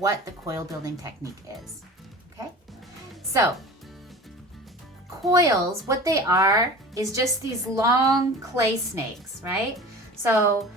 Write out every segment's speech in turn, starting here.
what the coil building technique is, okay? So, coils, what they are is just these long clay snakes, right? So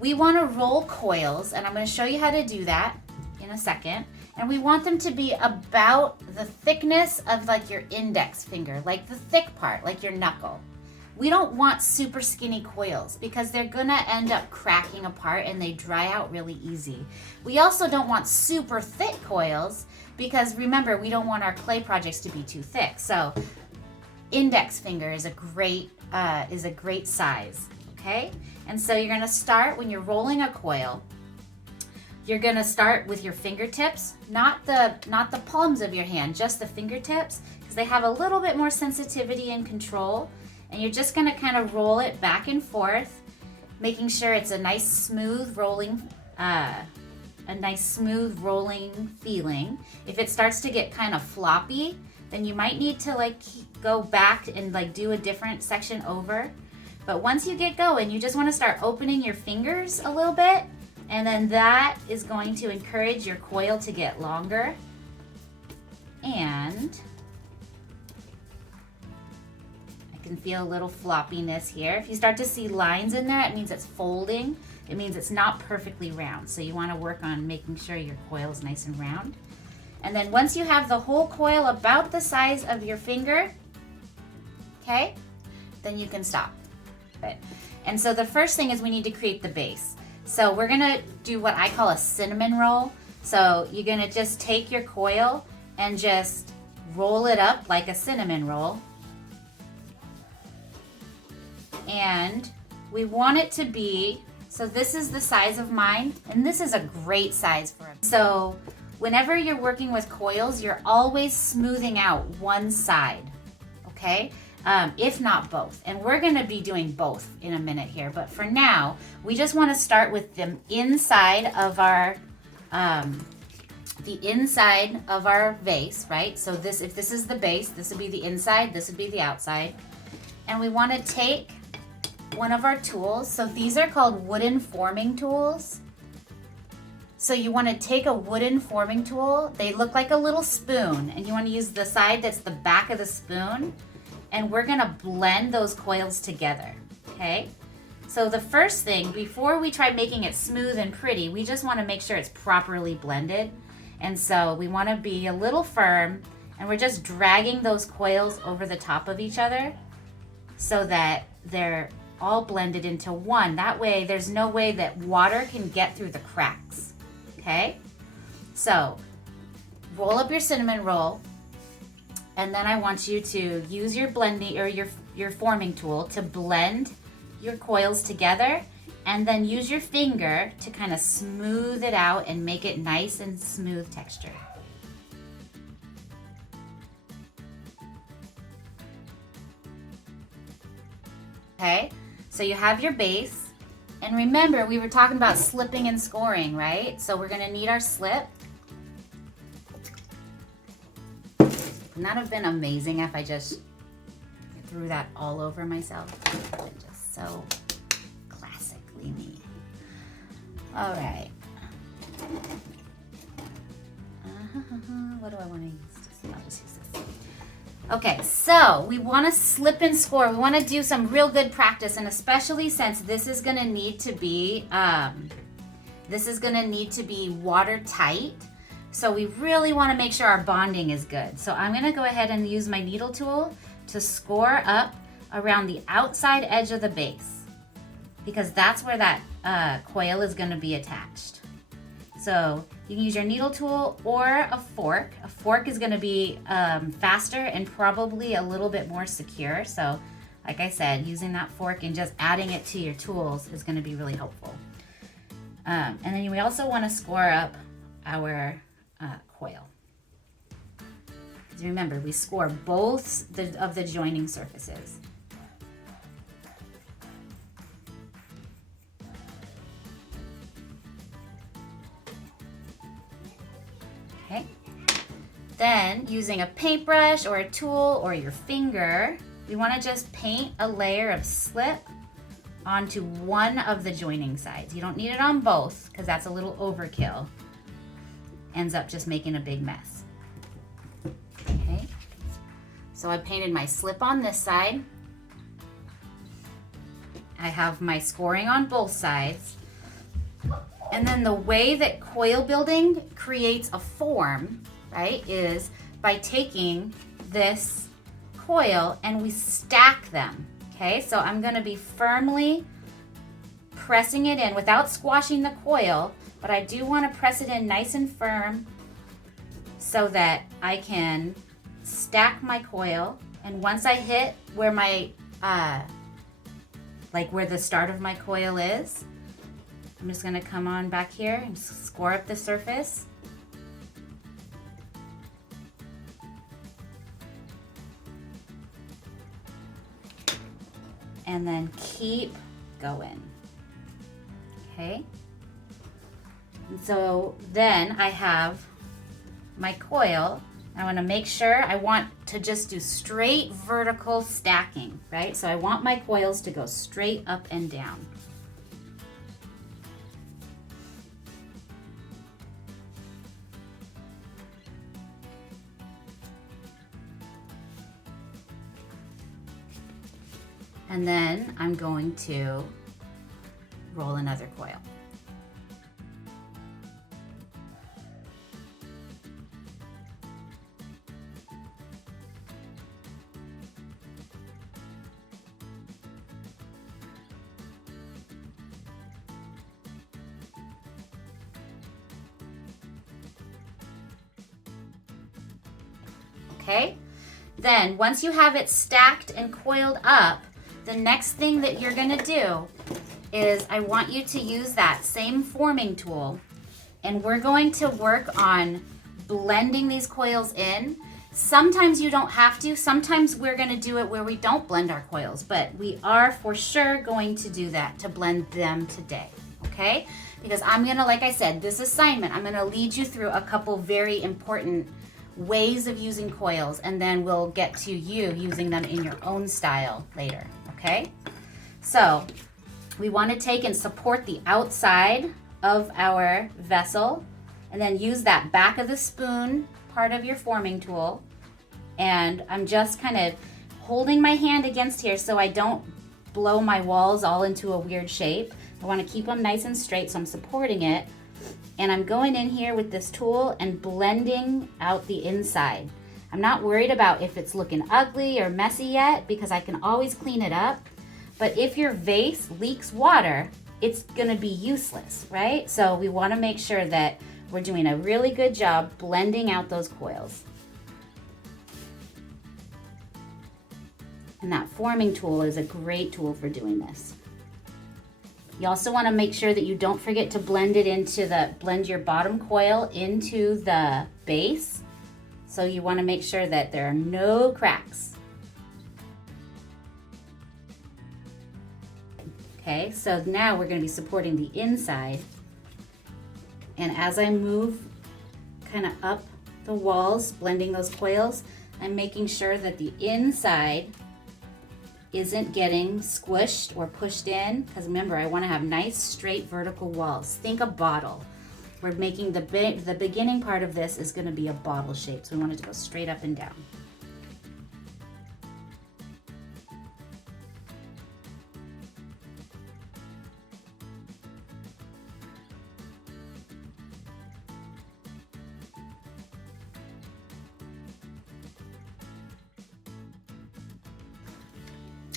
we want to roll coils, and I'm going to show you how to do that in a second. And we want them to be about the thickness of like your index finger, like the thick part, like your knuckle. We don't want super skinny coils because they're gonna end up cracking apart and they dry out really easy. We also don't want super thick coils because remember, we don't want our clay projects to be too thick. So index finger is a great size, okay? And so you're gonna start when you're rolling a coil. You're gonna start with your fingertips, not the palms of your hand, just the fingertips, because they have a little bit more sensitivity and control. And you're just gonna kind of roll it back and forth, making sure it's a nice smooth rolling feeling. If it starts to get kind of floppy, then you might need to like go back and like do a different section over. But once you get going, you just want to start opening your fingers a little bit, and then that is going to encourage your coil to get longer. And I can feel a little floppiness here. If you start to see lines in there, it means it's folding. It means it's not perfectly round. So you want to work on making sure your coil is nice and round. And then once you have the whole coil about the size of your finger, okay, then you can stop. And so the first thing is we need to create the base. So we're gonna do what I call a cinnamon roll. So you're gonna just take your coil and just roll it up like a cinnamon roll. And we want it to be, so this is the size of mine, and this is a great size for it. So whenever you're working with coils, you're always smoothing out one side, okay? If not both. And we're gonna be doing both in a minute here, but for now, we just wanna start with the inside of our vase, right? So if this is the base, this would be the inside, this would be the outside. And we wanna take one of our tools. So these are called wooden forming tools. So you want to take a wooden forming tool. They look like a little spoon, and you want to use the side that's the back of the spoon, and we're going to blend those coils together, okay? So the first thing, before we try making it smooth and pretty, we just want to make sure it's properly blended. And so we want to be a little firm, and we're just dragging those coils over the top of each other so that they're all blended into one. That way, there's no way that water can get through the cracks, okay? So, roll up your cinnamon roll, and then I want you to use your blending or your forming tool to blend your coils together, and then use your finger to kind of smooth it out and make it nice and smooth texture. Okay? So you have your base, and remember we were talking about slipping and scoring, right? So we're gonna need our slip. Wouldn't that have been amazing if I just threw that all over myself? Just so classically me. All right. What do I want to use? I'll just use this. Okay, so we want to slip and score. We want to do some real good practice, and especially since this is going to need to be watertight. So we really want to make sure our bonding is good. So I'm going to go ahead and use my needle tool to score up around the outside edge of the base, because that's where that coil is going to be attached. So you can use your needle tool or a fork. A fork is going to be faster and probably a little bit more secure. So like I said, using that fork and just adding it to your tools is going to be really helpful. And then we also want to score up our coil. Because remember, we score both of the joining surfaces. Okay. Then, using a paintbrush or a tool or your finger, we want to just paint a layer of slip onto one of the joining sides. You don't need it on both because that's a little overkill. ends up just making a big mess. Okay, so I painted my slip on this side. I have my scoring on both sides. And then the way that coil building creates a form, right, is by taking this coil and we stack them. Okay, so I'm gonna be firmly pressing it in without squashing the coil, but I do want to press it in nice and firm so that I can stack my coil. And once I hit where my, like where the start of my coil is, I'm just gonna come on back here and score up the surface. And then keep going. Okay. And so then I have my coil. I want to make sure I want to just do straight vertical stacking, right? So I want my coils to go straight up and down. And then I'm going to roll another coil. Okay, then once you have it stacked and coiled up, the next thing that you're gonna do is I want you to use that same forming tool, and we're going to work on blending these coils in. Sometimes you don't have to, sometimes we're gonna do it where we don't blend our coils, but we are for sure going to do that to blend them today, okay? Because I'm gonna, like I said, this assignment, I'm gonna lead you through a couple very important ways of using coils, and then we'll get to you using them in your own style later, okay? So we want to take and support the outside of our vessel, and then use that back of the spoon part of your forming tool. And I'm just kind of holding my hand against here so I don't blow my walls all into a weird shape. I want to keep them nice and straight, so I'm supporting it. And I'm going in here with this tool and blending out the inside. I'm not worried about if it's looking ugly or messy yet, because I can always clean it up. But if your vase leaks water, it's gonna be useless, right? So we wanna make sure that we're doing a really good job blending out those coils. And that forming tool is a great tool for doing this. You also want to make sure that you don't forget to blend your bottom coil into the base. So you want to make sure that there are no cracks. Okay, so now we're going to be supporting the inside. And as I move kind of up the walls, blending those coils, I'm making sure that the inside isn't getting squished or pushed in, because remember, I want to have nice straight vertical walls. Think a bottle. We're making the beginning part of this is going to be a bottle shape, so we want it to go straight up and down.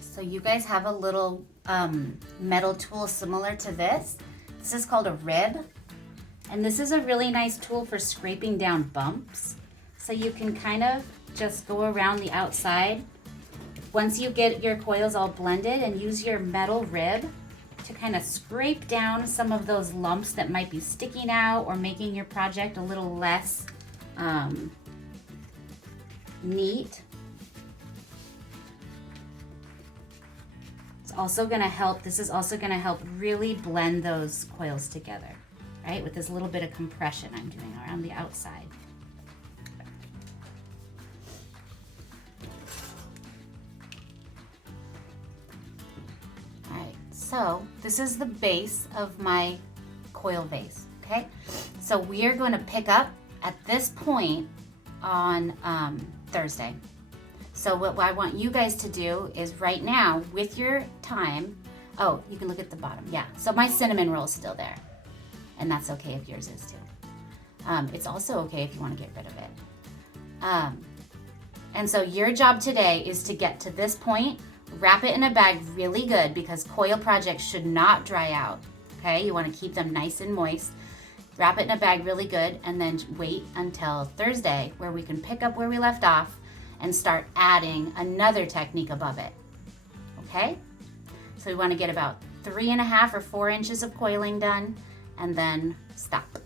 So you guys have a little metal tool similar to this. This is called a rib. And this is a really nice tool for scraping down bumps. So you can kind of just go around the outside. Once you get your coils all blended, and use your metal rib to kind of scrape down some of those lumps that might be sticking out or making your project a little less neat. Also going to help, this is also going to help really blend those coils together, right? With this little bit of compression I'm doing around the outside. All right, so this is the base of my coil vase, okay? So we are going to pick up at this point on Thursday. So what I want you guys to do is right now with your time, oh, you can look at the bottom, yeah. So my cinnamon roll is still there, and that's okay if yours is too. It's also okay if you want to get rid of it. And so your job today is to get to this point, wrap it in a bag really good because coil projects should not dry out, okay? You want to keep them nice and moist. Wrap it in a bag really good and then wait until Thursday where we can pick up where we left off and start adding another technique above it, okay? So we want to get about 3.5 or 4 inches of coiling done and then stop.